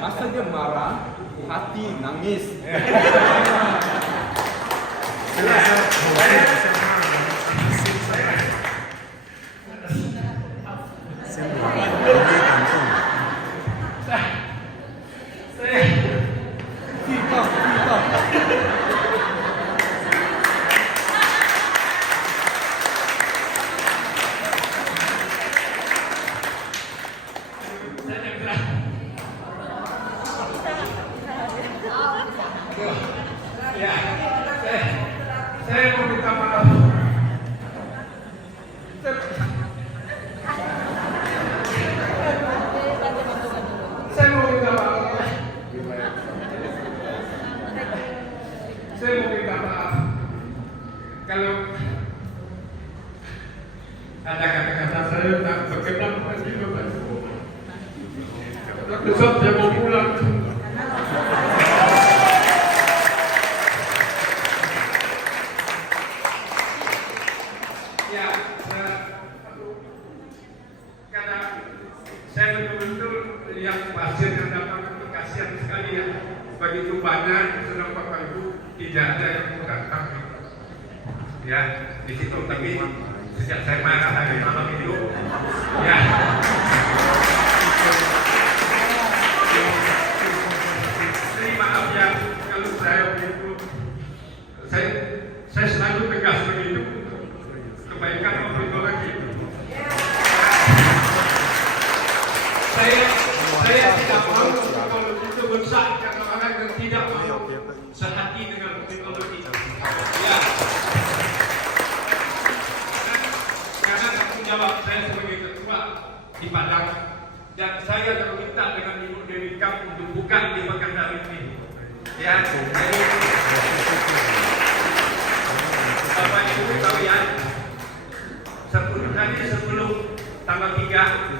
Masa dia marah, hati nangis. Ya, saya mau minta maaf. Saya mau minta maaf. Saya mau minta maaf. Kalau ada kata-kata saya tak berkenan pasti Bapak. Besok saya mau pulang. Ya, karena saya betul-betul lihat pasien yang datang itu kasihan sekali ya. Begitu banyak sedang Bapak Ibu tidak ada yang datang. Ya, di situ tapi sejak saya marah hari malam itu, ya. Jadi maaf ya kalau saya begitu, saya selalu tegas begitu. Kebaikan waktu itu lagi. Saya tidak mau kalau itu besar karena orang yang tidak mau sehati dengan teknologi. Ya. Karena tanggung jawab saya sebagai ketua di Padang dan saya meminta dengan Ibu Dewi Kam untuk buka di Pekanbaru ini. Ya. Jadi Bapak Ibu sekalian, 10 hari sebelum tanggal 3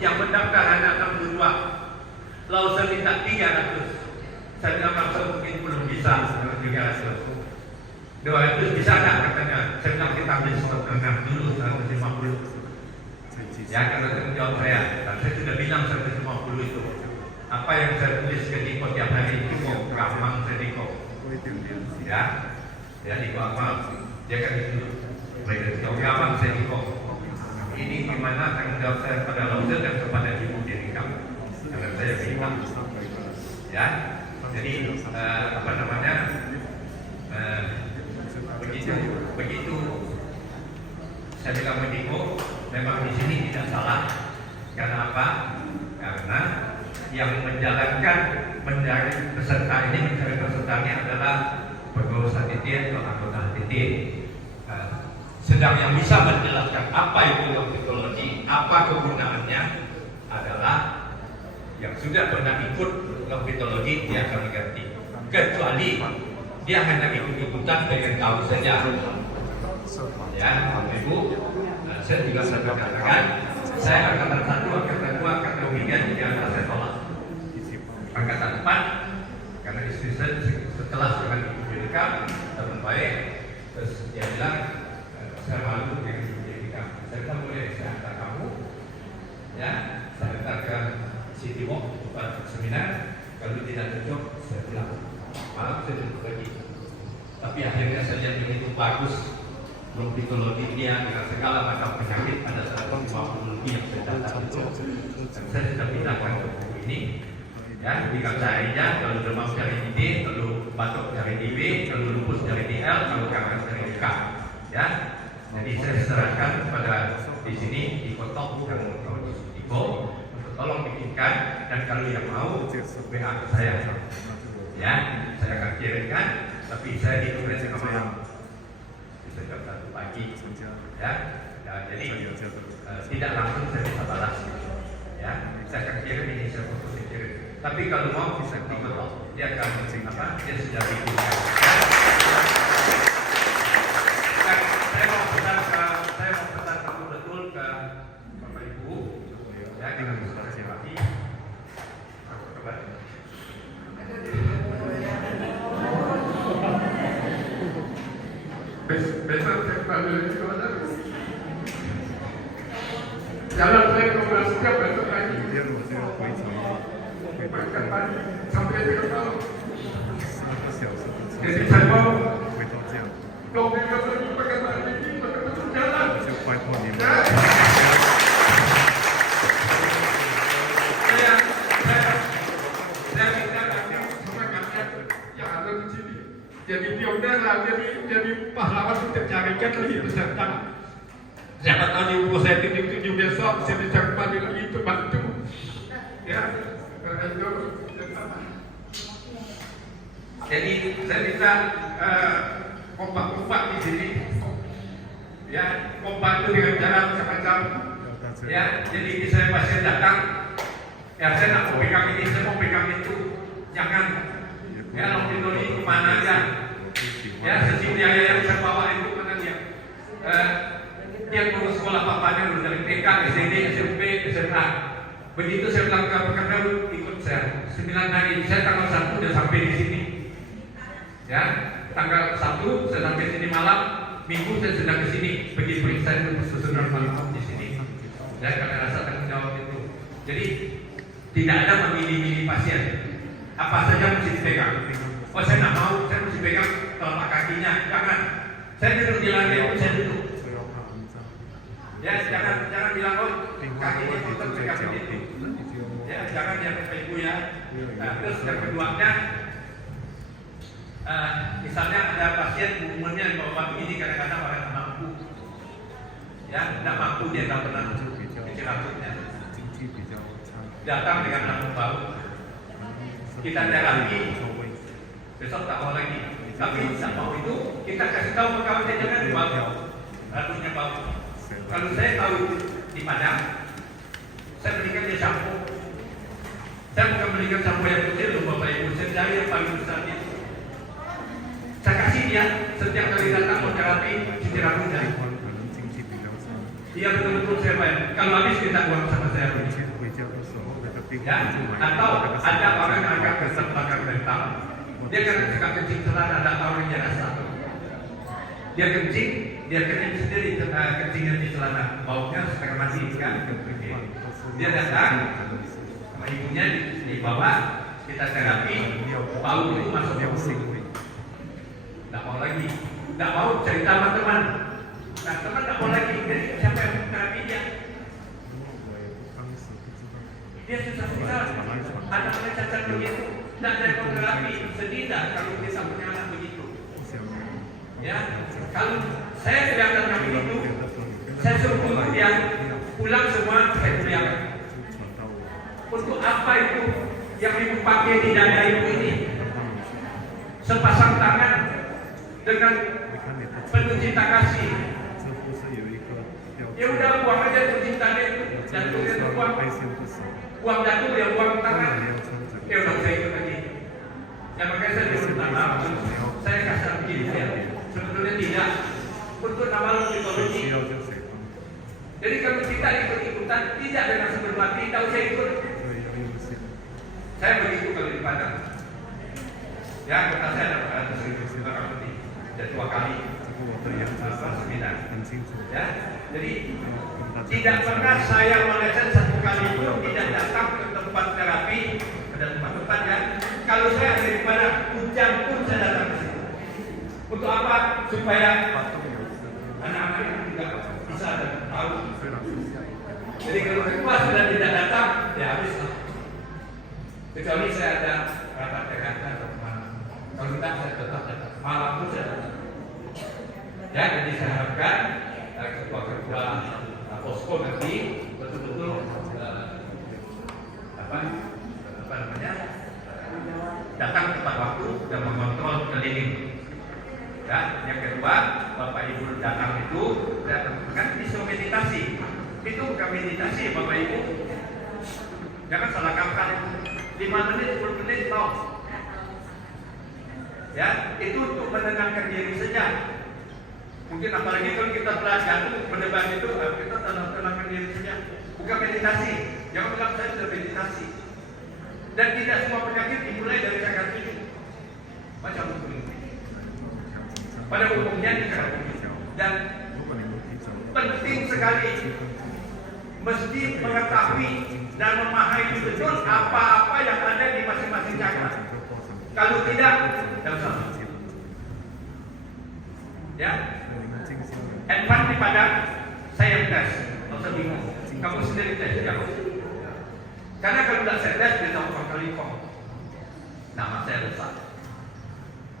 yang mendaftar hanya 62, lalu saya minta 300. Saya bilang kalau mungkin belum bisa 300. 200 bisa nggak katanya? Saya bilang kita ambil 1,5 dulu 150. Ya karena tanggung jawab saya. Dan saya sudah bilang 150 itu. Apa yang saya tulis ke Diko tiap hari itu mau gampang saya Diko. Ya Diko apa? Dia kan itu. Jauh abang saya Diko. Ini gimana tanggung jawab saya pada lauder dan kepada Ibu Dewi Kam. Karena saya bilang, ya. Jadi apa namanya? Begitu saya bilang ke Diko, memang di sini tidak salah. Karena apa? Karena yang menjalankan mencari peserta ini adalah pegawai satitik atau anggota titik. Sedang yang bisa menjelaskan apa itu teknologi, apa kegunaannya adalah yang sudah pernah ikut teknologi dia akan mengerti. Kecuali dia hanya ikut-ikutan dengan tahu saja. Ya, Ibu, saya juga sudah katakan, saya angkatan 1, angkatan 2, angkatan 3 tidak ada saya tolak. Angkatan 4, karena istri saya setelah dengan Ibu Dewi teman baik, terus dia bilang, saya malu dengan Ibu Dewi. Saya bilang boleh saya hantar kamu, ya, saya hantar ke City Walk buat seminar. Kalau tidak cocok, saya pulang. Malam saya jemput lagi. Tapi akhirnya saya lihat begitu bagus bronkiologinya dengan segala macam penyakit, ada 150 lebih yang saya datang itu. Dan saya sudah pindahkan ke buku ini. Ya, tinggal carinya, kalau demam cari D, kalau batuk cari DB, kalau lupus cari DL, kalau kanker cari DK. Ya, jadi saya serahkan kepada di sini di kotak yang di bawah untuk tolong bikinkan, dan kalau yang mau WA ke saya. Ya, saya akan kirimkan, tapi saya ditulis sama yang bisa jam 1 pagi. Ya, jadi tidak langsung saya bisa balas. Ya, saya akan kirim ini saya foto saya kirim. Tapi kalau mau bisa dikotok, dia akan apa? Dia sudah bikinkan. Saya mau pesan kamu betul ke Bapak Ibu, ya dengan saudara Sirati. Besok saya panggil lagi kepada jalan saya ke Braska besok lagi. makan pagi sampai tengah malam. 4个小时 Jadi saya mau 回到家， kau dengar lagi makan pagi ini makan betul jalan. 就拜托你们。 Saya minta nanti sama kalian yang ada di sini. Jadi pionir lah, jadi pahlawan untuk carikan lagi peserta. Siapa tahu di umur saya tujuh besok saya bisa kembali lagi untuk bantu. Ya, karena itu. Jadi saya minta kompak-kompak di sini. Ya, kompak itu dengan cara macam-macam. Ya, jadi saya pasien datang. Ya, saya nak mau pegang ini, saya mau pegang itu. Jangan. Ya, Longpino ini kemana aja. Ya, sejauh biaya yang saya bawa itu mana dia. Dia ngurus sekolah papanya udah dari TK, SD, SMP, SMA. Begitu saya bilang ke pekerja ikut saya 9 hari. Saya tanggal 1 udah sampai di sini. Ya, tanggal 1 saya sampai sini malam. Minggu saya sudah ke sini pergi periksa itu susunan malam di sini. Ya, karena rasa tanggung jawab itu. Jadi tidak ada memilih-milih pasien. Apa saja mesti dipegang. Oh, saya nak mau, saya mesti pegang telapak kakinya. Jangan. Saya duduk di lantai pun saya duduk. Ya, jangan bilang oh kakinya kotor pegang begitu. Ya, jangan yang ibu ya. Nah, terus yang keduanya, misalnya ada pasien umumnya yang bawa begini kadang-kadang orang tak mampu. Ya, tidak mampu dia tak pernah cuci rambutnya. Datang dengan lambung bau. Kita terapi. Besok tak mau lagi. Tapi tak mau itu kita kasih tahu ke kawan dia jangan bau. Rambutnya bau. Kalau saya tahu itu di Padang, saya berikan dia sampo. Saya bukan berikan sampo yang kecil loh Bapak Ibu. Saya cari yang paling besar itu. Saya kasih dia setiap kali datang mau terapi cuci rambutnya. Dia betul-betul saya bayar. Kalau habis kita uang sama saya. Ya, atau ada orang yang agak kesel belakang mental. Dia kan suka kencing celana, ada tahu dia rasa. Dia kencing, dia kencing sendiri kencingnya di celana, baunya setengah mati kan. Dia datang sama ibunya dibawa, kita terapi, bau itu masuk ke mulut. Tak mau lagi, tak mau cerita sama teman. Nah, teman tak mau lagi, jadi siapa yang terapi dia? Dia susah-susah, anak-anak cacat begitu, dan saya mau terapi, sedih tak kalau kita punya anak begitu. Ya, kalau saya kelihatan kami itu, saya suruh tunggu dia pulang semua saya kuliahkan. Untuk apa itu yang ibu pakai di dada ibu ini? Sepasang tangan dengan penuh cinta kasih. Ya udah buang aja tuh cintanya itu, jantungnya itu buang jatuh ya buang tangan. Ya udah saya ikut lagi. Ya makanya saya minta maaf. Saya kasar begini ya. Sebetulnya tidak. Untuk nama Longpitologi. Jadi kalau kita ikut-ikutan tidak dengan sebelum mati, tahu saya ikut. Saya begitu kalau di Padang. Ya kota saya ada 1.000 orang lebih. Dan 2 kali. Sembilan. Ya, jadi tidak pernah saya meleset 1 kali pun tidak datang ke tempat terapi, ada tempat-tempat ya. Kalau saya ada di Padang, hujan pun saya datang ke situ. Untuk apa? Supaya anak-anak itu tidak bisa dan tahu. Jadi kalau kedua sudah tidak datang, ya habis. Kecuali saya ada rapat Jakarta atau kemana. Kalau tidak saya tetap datang. Malam pun saya datang. Ya, jadi saya harapkan ketua-ketua posko nanti betul-betul apa namanya datang tepat waktu dan mengontrol keliling. Ya, yang kedua, Bapak Ibu datang itu kan bisa meditasi. Itu bukan meditasi, Bapak Ibu. Jangan salah kaprah. 5 menit, 10 menit, no. Ya, itu untuk menenangkan diri saja. Mungkin apalagi kalau kita telah jatuh berdebat itu, kita tenangkan diri saja. Bukan meditasi. Jangan bilang saya sudah meditasi. Dan tidak semua penyakit dimulai dari cakar ini. Macam hukum ini. Pada umumnya di cakar ini. Dan penting sekali mesti mengetahui dan memahami betul apa-apa yang ada di masing-masing cakra. Kalau tidak, tidak usah. Ya, advance daripada saya yang tes, tidak usah bingung. Kamu sendiri tes, ya. Karena kalau tidak saya tes, dia tahu kali kok. Nama saya rusak.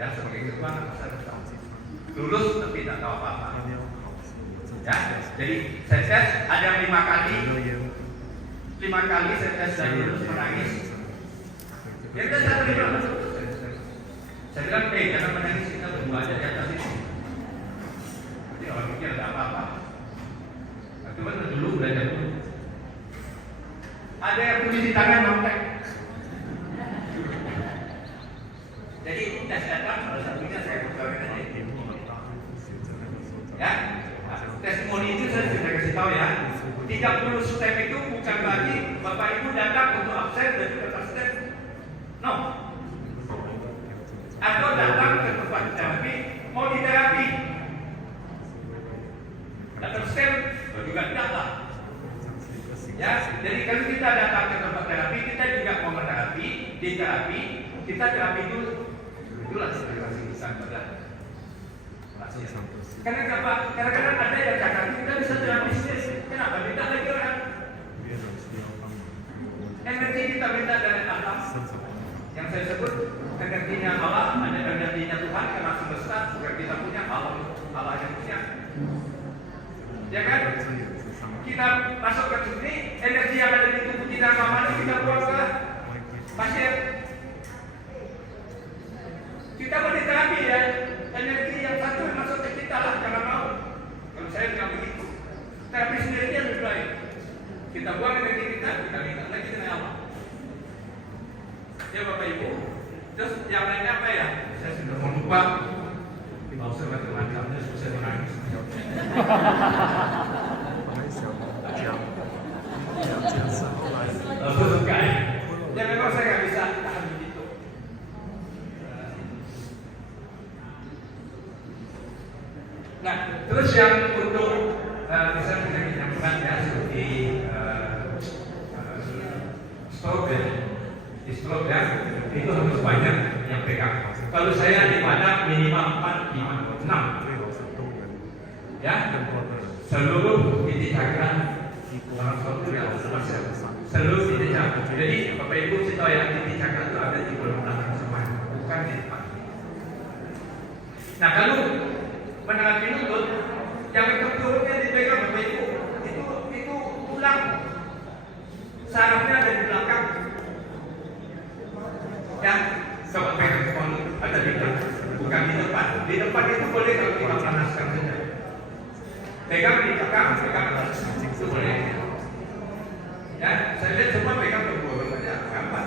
Ya, sebagai ketua nama saya rusak. Lulus tapi tidak tahu apa-apa. Ya, jadi saya tes ada 5 kali. 5 kali saya tes dan lulus menangis. Ya udah saya terima. Saya bilang, jangan menangis, kita berdua aja di atas ini. Jadi orang pikir ada apa-apa. Nah, cuma dulu belajar dulu. Ada yang tulis di tangan nontek. Jadi tes datang salah satunya saya bukakan aja. Ya, nah, testimoni itu saya sudah kasih tahu ya. 30 step itu bukan berarti Bapak Ibu datang untuk absen dan tidak absen. No. Atau datang ke tempat terapi mau diterapi. Datang step juga tidak lah. Ya, jadi kalau kita datang ke tempat terapi, kita juga mau terapi, di terapi, kita terapi dulu. Itulah kasih kesan pada pasien. Karena apa? Kadang-kadang ada yang cakap kita bisa terapi sendiri. Kenapa? Minta lagi orang. Energi kita minta dari Allah. Yang saya sebut energinya Allah, ada energinya Tuhan karena semesta bukan kita punya, Allah yang punya. Ya kan? Kita masuk ke sini, energi yang ada di tubuh kita mana kita buang ke pasien. Kita boleh terapi ya, energi yang satu masuk ke kita lah, jangan mau. Kalau saya bilang begitu, terapi sendiri yang lebih baik. Kita buang energi kita minta lagi dengan Allah. Ya Bapak Ibu. Terus yang lainnya apa ya? Saya sudah mau lupa. Mau saya macam-macamnya susah menangis. Ya memang saya nggak bisa tahan begitu. Nah, terus yang untuk misalnya kita nyambungkan ya seperti stroke ya, di stroke ya itu harus banyak yang pegang. Kalau saya di mana minimal 4, 5, 6 ya, seluruh titik cakra dalam satu yang seluruh titik cakra. Jadi Bapak Ibu saya tahu ya titik cakra itu ada di bola belakang semua, bukan di depan. Nah kalau menerapi lutut, yang keturunnya dipegang Bapak Ibu itu tulang sarafnya ada di belakang. Ya, coba pegang semua ada di belakang, bukan di depan. Di depan itu boleh kalau kita panaskan saja. Pegang di belakang, pegang atas itu boleh. Ya, saya lihat semua pegang berdua saja, gampang.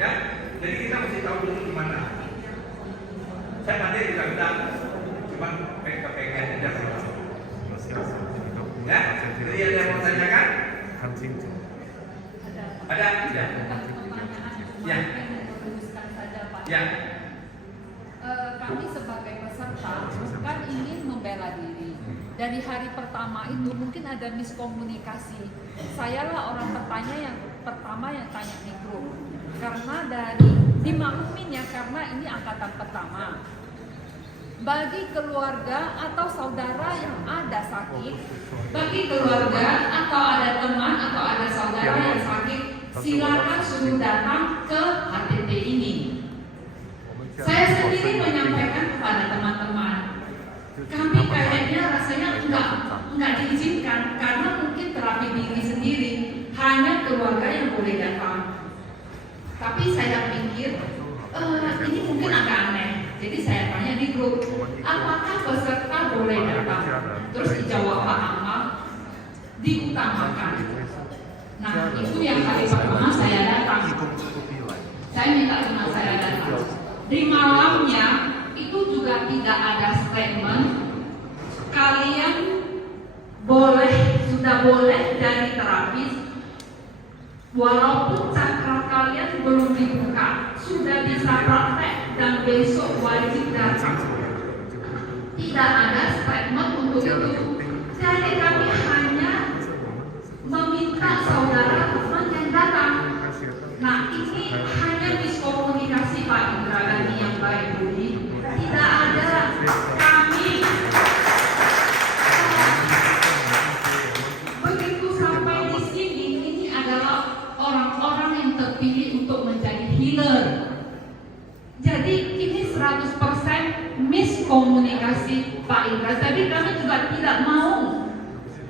Ya, jadi kita mesti tahu dulu di mana. Saya nanti juga bilang, cuma pegang saja. Ya, jadi ada yang mau tanyakan? Ada? Ya. Ya. Ya. Kami sebagai peserta kan ingin membela diri. Dari hari pertama itu mungkin ada miskomunikasi. Sayalah orang yang pertama yang tanya di grup. Karena dari dimakluminya karena ini angkatan pertama. Bagi keluarga atau saudara yang ada sakit, bagi keluarga atau ada teman atau ada saudara yang sakit, silakan suruh datang ke HTT ini. Saya sendiri menyampaikan kepada teman-teman, kami kayaknya rasanya enggak diizinkan karena mungkin terapi diri sendiri hanya keluarga yang boleh datang. Tapi saya pikir ini mungkin agak aneh. Jadi saya tanya di grup, apakah peserta boleh datang? Terus dijawab Pak Amal, diutamakan. Nah itu yang kali pertama saya datang. Saya minta teman saya datang. Di malamnya itu juga tidak ada statement. Kalian sudah boleh dari terapis. Walaupun cakra kalian belum dibuka, sudah bisa praktek dan besok wajib datang. Tidak ada statement untuk itu. Jadi kami hanya meminta saudara Pak Indra. Jadi kami juga tidak mau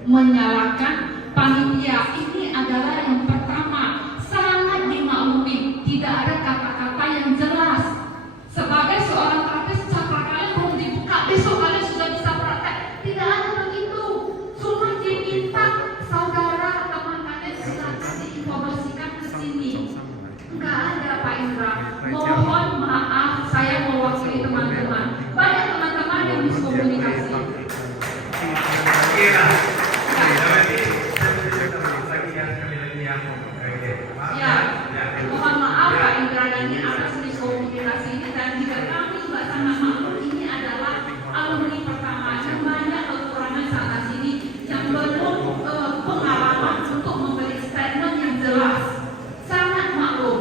menyalahkan panitia. Ini adalah yang pertama, sangat dimaklumi, tidak ada kata-kata yang jelas. Sebagai seorang terapis, cakra kalian belum dibuka, besok kalian sudah bisa praktek. Tidak ada begitu. Cuma diminta saudara teman kalian silakan diinformasikan ke sini. Enggak ada Pak Indra. Mohon maaf, saya mewakili teman-teman. Banyak teman-teman yang miskomunikasi. Kira. Berarti lagi yang kami lagi yang Ya, mohon maaf Pak Indra, ini atas miskomunikasi ini, dan juga kami juga sangat maklum ini adalah alumni pertama yang banyak kekurangan sana sini yang belum pengalaman untuk memberi statement yang jelas. Sangat maklum,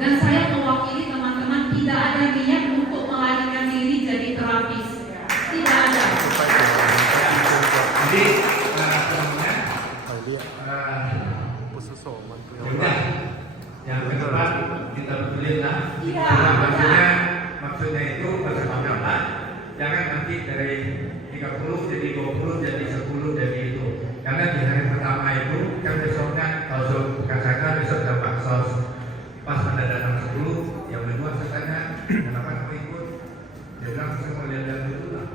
dan saya mewakili teman-teman, tidak ada niat untuk melarikan diri jadi terapis. Tidak ada. Jadi sebenarnya sudah yang kedepan kita betulin lah. Iya. Maksudnya itu macam-macam lah. Jangan nanti dari 30 jadi 20 jadi 10 jadi itu. Karena di hari pertama itu kan besoknya kalau katakan besok dapat sos pas pada datang 10 yang kedua saya tanya kenapa kamu ikut? Dia bilang saya mau lihat dulu lah.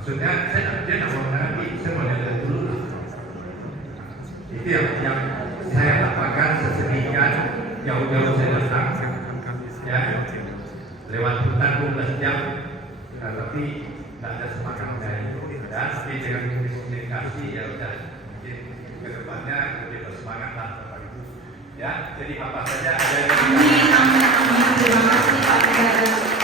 Maksudnya dia tidak mau nanti, saya mau lihat dulu lah. Itu yang saya lakukan sesedihkan jauh-jauh saya datang ya lewat hutan 12 jam tapi tidak ada semangat dari itu ya, tapi dengan komunikasi ya udah mungkin kedepannya lebih bersemangat lah Bapak Ibu ya. Jadi apa saja ada yang Amin, amin, amin. Terima kasih Pak Indra.